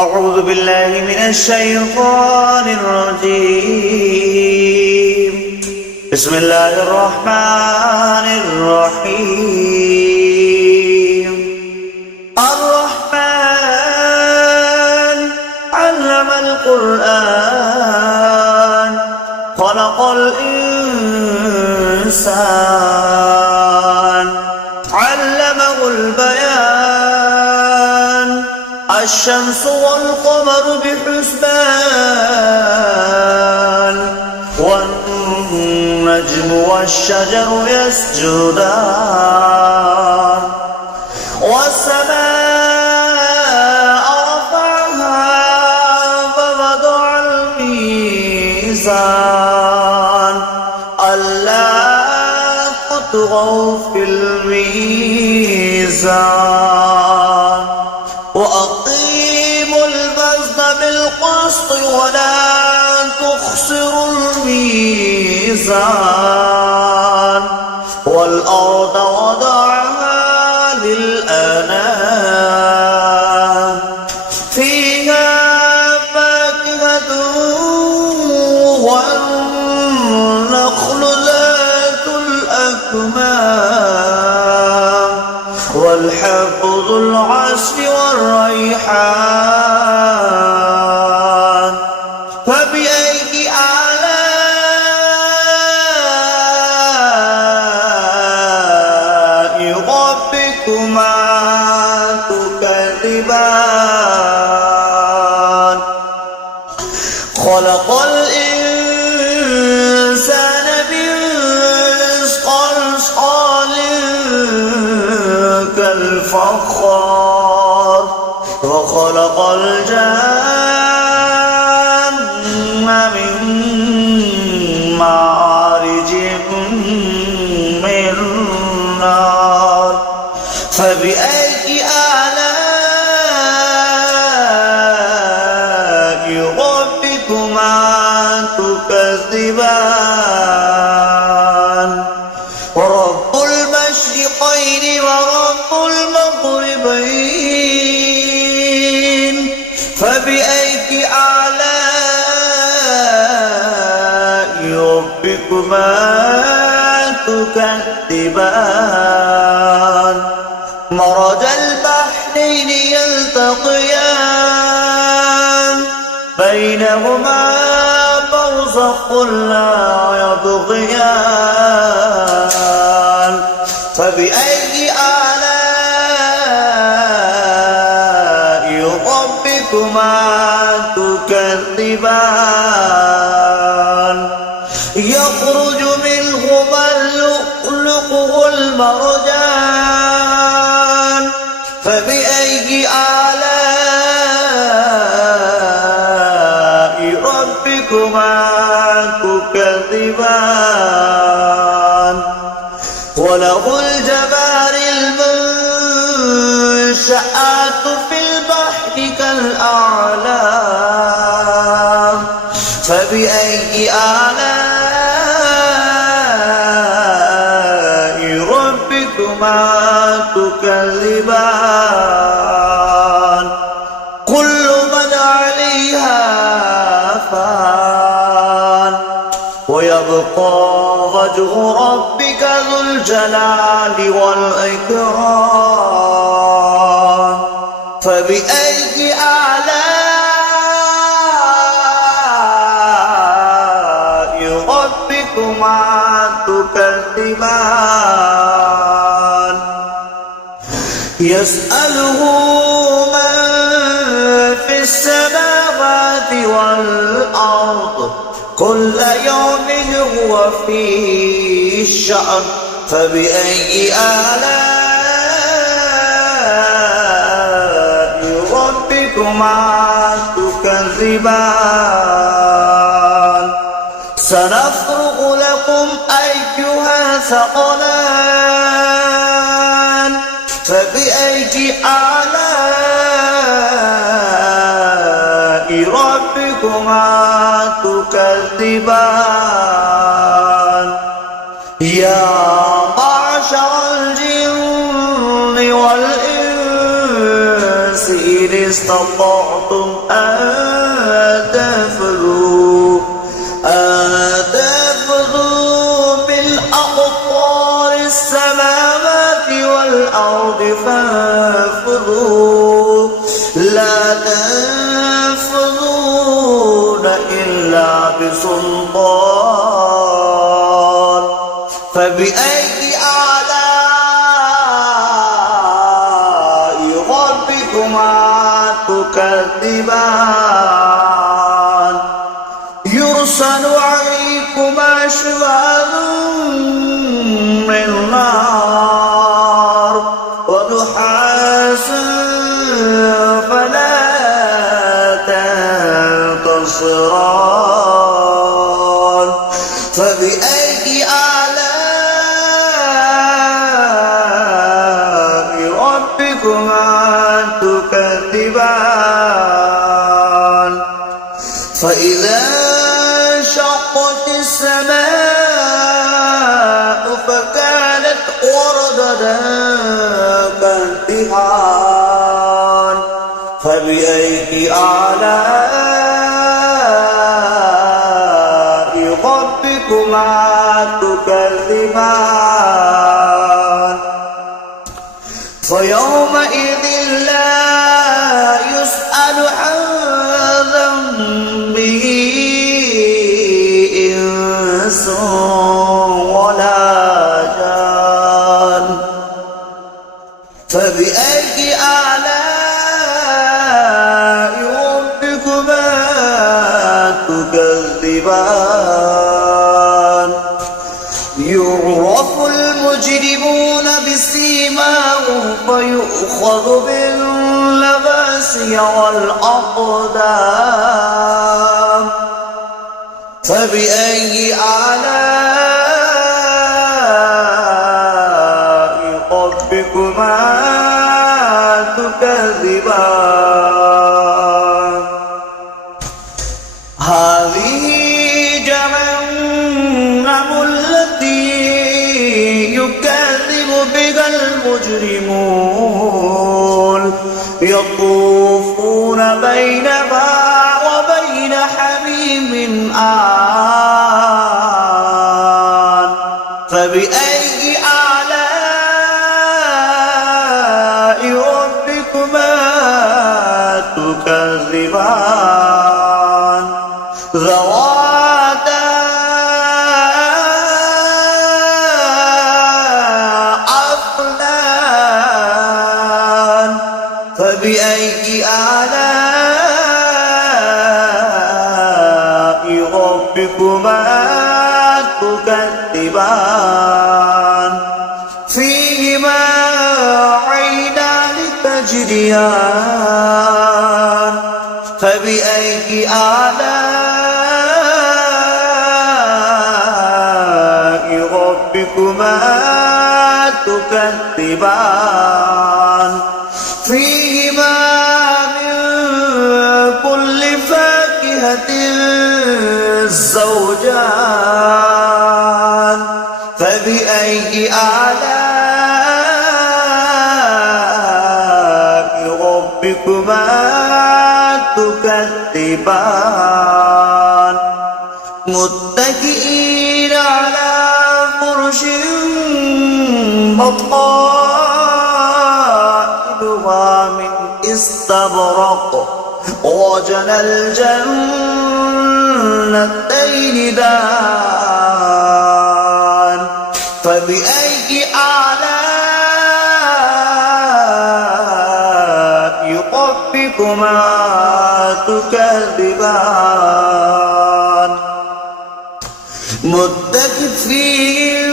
أعوذ بالله من الشيطان الرجيم. بسم الله الرحمن الرحيم. الرحمن علم القرآن خلق الإنسان علمه البيان الشمس والقمر بحسبان والنجم والشجر يسجدان والسماء رفعها فوضع الميزان ألا تطغوا في الميزان وأقيموا الوزن بالقسط ولا تخسروا الميزان والأرض وضعها للأنام فيها فاكهة والنخل ذات الأكمام والحب ذو العصف والريحان فبأي آلاء ربكما تكذبان خلق الإنسان من صلصال كالفخار وخلق الجن من مارج من نار فبأي آلاء ربكما تكذبان ورب المشرقين ورب المغربين فبأي آلاء ربكما تكذبان مرج البحرين يلتقيان بينهما برزخ لا يبغيان فبأي آلاء ربكما تكذبان يخرج منهما اللؤلؤ والمرجان فبأي آلاء ربكما تكذبان وله الجوار المنشآت في البحر كالأعلام فبأي آلاء ربكما تكذبان كل من عليها فان ويبقى وجه ربك ذو الجلال والإكرام فبأي آلاء ربكما تكذبان يسأله من في السماوات والأرض كل يوم هو في شأن فبأي آلاء ربكما تكذبان سنفرغ لكم أيها ثقلان فبأي آلاء ربكما تكذبان يا معشر الجن والإنس استطعتم أن تنفذوا بالأقطار السماوات والأرض فانفذوا لا تنفذون إلا بسلطان فبأي آلاء ربكما تكذبان يرسل عليكما شواظ من نار ونحاس فلا تنتصران فبأي آلاء ربكما تكذبان فإذا انشقت السماء فكانت وردة كالدهان فبأي آلاء ربكما تكذبان فيومئذ لا يسأل عن ذنبه إنس ولا جان فبأي آلاء ربكما تكذبان يعرف المجرمون بسيماهم فيؤخذ بالنواصي والأقدام فبأي آلاء ربكما تكذبان هذه جهنم التي يكذب بها المجرمون يطوفون بينها وبين حميم آن فبأي آلاء ربكما تكذبان ذواتا أفنان فبأي آلاء ربكما تكذبان فيهما عينان تجريان فبأي آلاء ربكما تكذبان فيهما من كل فاكهة زوجان فبأي آلاء ربكما تكذبان متكئين على فرش بطائنها من استبرق وجنى الجنتين دان فبأي آلاء ربكما تكذبان متكئين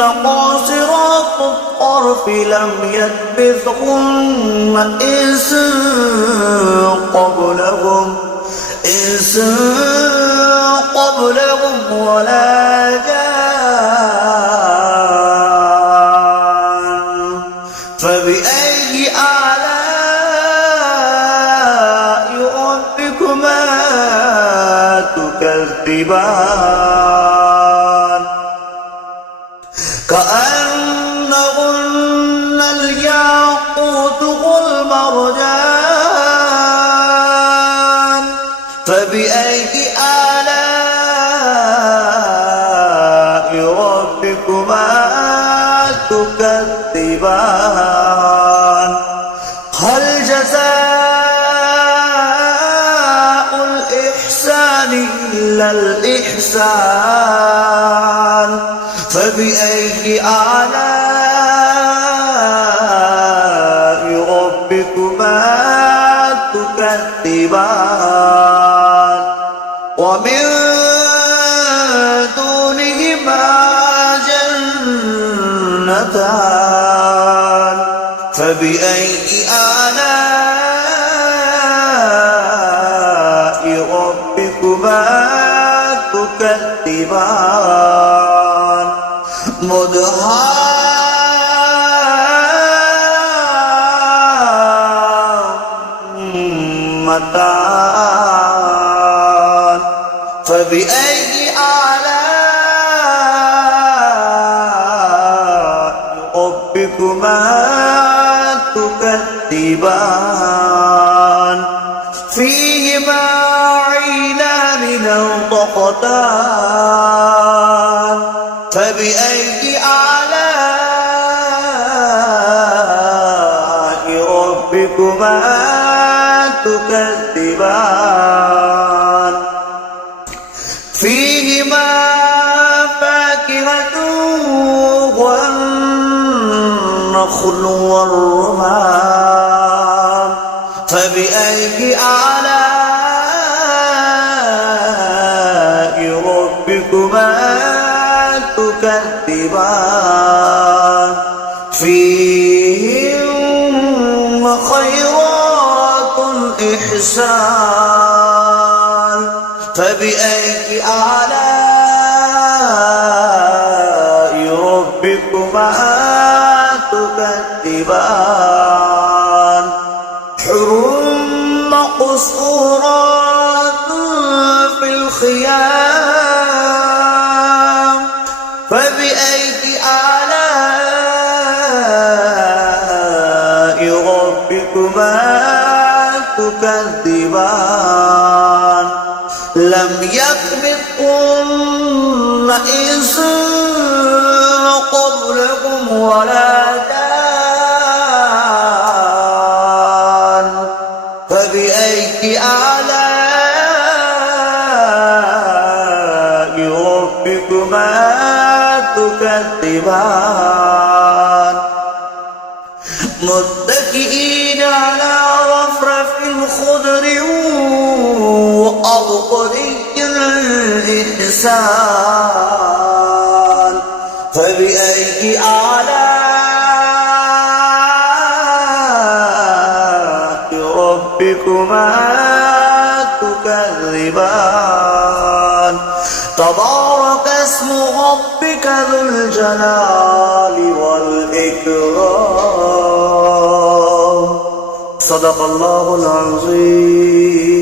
قاصرات الطرف لم يطمثهن إنس قبلهم ولا جان فبأي آلاء ربكما تكذبان كأنهن الياقوت والمرجان فبأي آلاء ربكما تكذبان هل جزاء الإحسان إلا الإحسان فبأي آلاء ربكما تكذبان ومن دونهما جنتان فبأي آلاء ربكما تكذبان مدهامتان فبأي آلاء ربكما تكذبان فيهما عينان نضختان فبأي آلاء ربكما تكذبان فيهما فاكهة والنخل والرمان فبأي آلاء ربكما تكذبان فيهن خيرات إحسان فبأي آلاء ربكما تكذبان حر مقصورات في الخيام فبأي آلاء ربكما تكذبان لم يطمثهن إنس قبلكم ولا جان فبأي آلاء ربكما تكذبان متكئين على رفرف خضر وأبقري الإحسان فبأي آلاء ربكما تكذبان تبارك اسم ربك ذو الجلال والإكرام صدق الله العظيم.